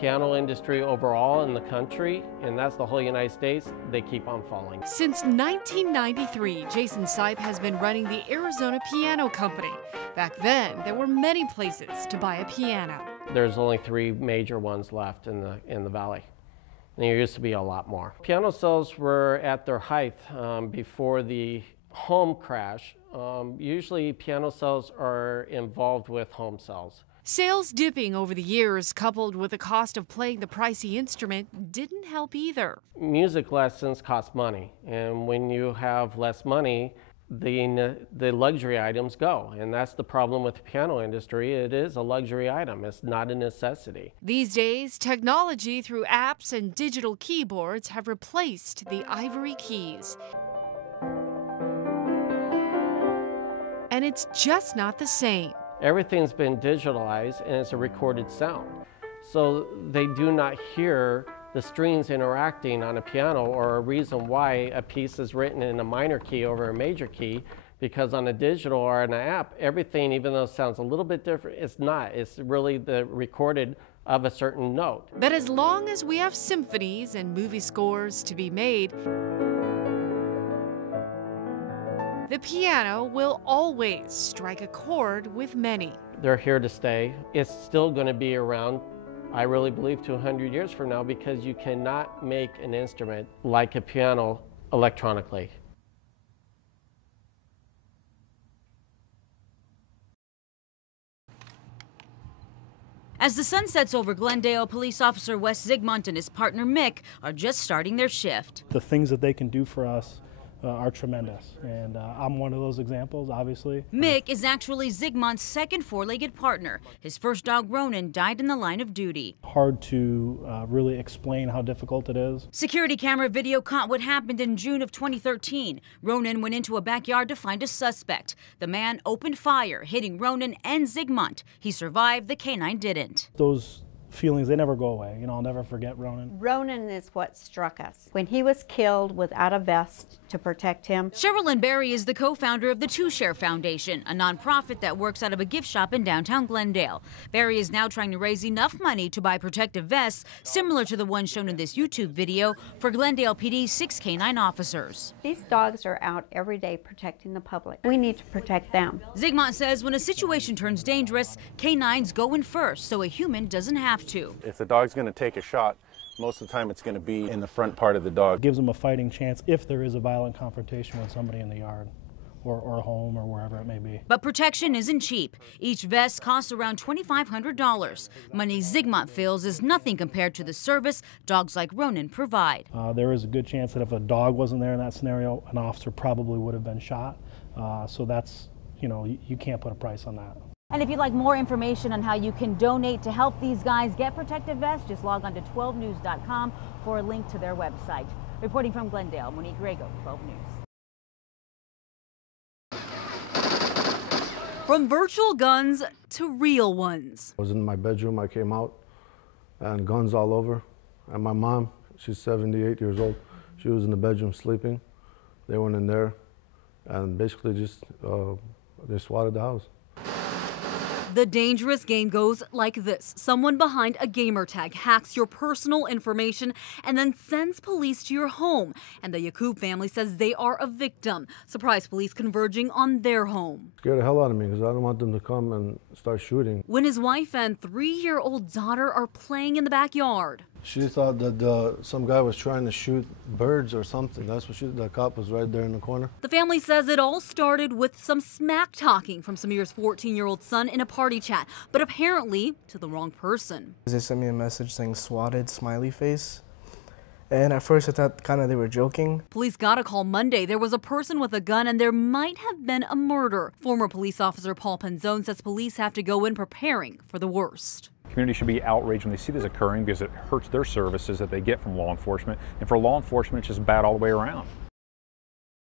piano industry overall in the country, and that's the whole United States, they keep on falling. Since 1993, Jason Sipe has been running the Arizona Piano Company. Back then, there were many places to buy a piano. There's only 3 major ones left in the valley. And there used to be a lot more. Piano sales were at their height before the home crash. Usually piano sales are involved with home sales. Sales dipping over the years, coupled with the cost of playing the pricey instrument, didn't help either. Music lessons cost money, and when you have less money, the luxury items go, and that's the problem with the piano industry. It is a luxury item. It's not a necessity. These days, technology through apps and digital keyboards have replaced the ivory keys. And it's just not the same. Everything's been digitalized and it's a recorded sound. So they do not hear the strings interacting on a piano, or a reason why a piece is written in a minor key over a major key, because on a digital or an app, everything, even though it sounds a little bit different, it's not. It's really the recorded of a certain note. But as long as we have symphonies and movie scores to be made, the piano will always strike a chord with many. They're here to stay. It's still going to be around, I really believe, to 100 years from now, because you cannot make an instrument like a piano electronically. As the sun sets over Glendale, police officer Wes Zigmont and his partner Mick are just starting their shift. The things that they can do for us are tremendous, and I'm one of those examples, obviously. Mick is actually Zigmont's second four-legged partner. His first dog, Ronan, died in the line of duty. Hard to really explain how difficult it is. Security camera video caught what happened in June of 2013. Ronan went into a backyard to find a suspect. The man opened fire, hitting Ronan and Zigmont. He survived, the canine didn't. Those feelings, they never go away. You know, I'll never forget Ronan. Ronan is what struck us. When he was killed without a vest to protect him. Sherilyn Berry is the co-founder of the Two Share Foundation, a nonprofit that works out of a gift shop in downtown Glendale. Berry is now trying to raise enough money to buy protective vests, similar to the one shown in this YouTube video, for Glendale PD's 6 canine officers. These dogs are out every day protecting the public. We need to protect them. Zigmont says when a situation turns dangerous, canines go in first, so a human doesn't have to. If the dog's going to take a shot, most of the time it's going to be in the front part of the dog. It gives them a fighting chance if there is a violent confrontation with somebody in the yard or home or wherever it may be. But protection isn't cheap. Each vest costs around $2,500. Money Zigmont feels is nothing compared to the service dogs like Ronan provide. There is a good chance that if a dog wasn't there in that scenario, an officer probably would have been shot. So that's, you know, you can't put a price on that. And if you'd like more information on how you can donate to help these guys get protective vests, just log on to 12news.com for a link to their website. Reporting from Glendale, Monique Grego, 12 News. From virtual guns to real ones. I was in my bedroom, I came out, and guns all over. And my mom, she's 78 years old, she was in the bedroom sleeping. They went in there and basically just, they swatted the house. The dangerous game goes like this. Someone behind a gamer tag hacks your personal information and then sends police to your home. And the Yakub family says they are a victim. Surprise police converging on their home. Scared the hell out of me because I don't want them to come and start shooting. When his wife and 3-year-old daughter are playing in the backyard. She thought that some guy was trying to shoot birds or something. That's what the cop was right there in the corner. The family says it all started with some smack talking from Samir's 14-year-old son in a party chat, but apparently to the wrong person. They sent me a message saying swatted, smiley face. And at first I thought kind of they were joking. Police got a call Monday. There was a person with a gun and there might have been a murder. Former police officer Paul Penzone says police have to go in preparing for the worst. Community should be outraged when they see this occurring because it hurts their services that they get from law enforcement. And for law enforcement, it's just bad all the way around.